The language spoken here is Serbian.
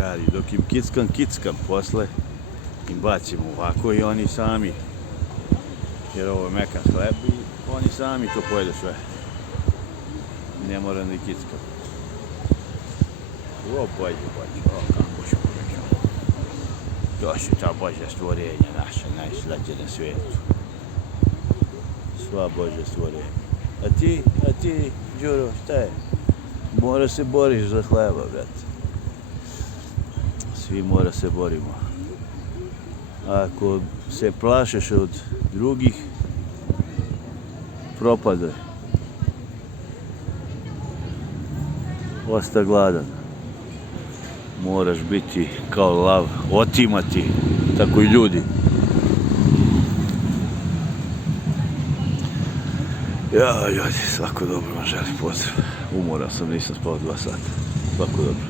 drugari, dok im kickam posle, im bacim ovako i oni sami, jer ovo je mekan hleb i oni sami to pojedu sve. Ne moram da ih kickam. O, bolje, kako ću reći. To su ta Božja stvorenja naša, najslađe na svijetu. Sva Božja stvorenja. A ti, Đuro, šta je? Mora se boriš za hleba, brate. Svi mora se borimo. Ako se plašeš od drugih, propadaj. Osta gladan. Moraš biti kao lav, otimati, tako i ljudi. Ja, ljudi, svako dobro vam želim, pozdrav. Umoran sam, nisam spao 2 sata. Svako dobro.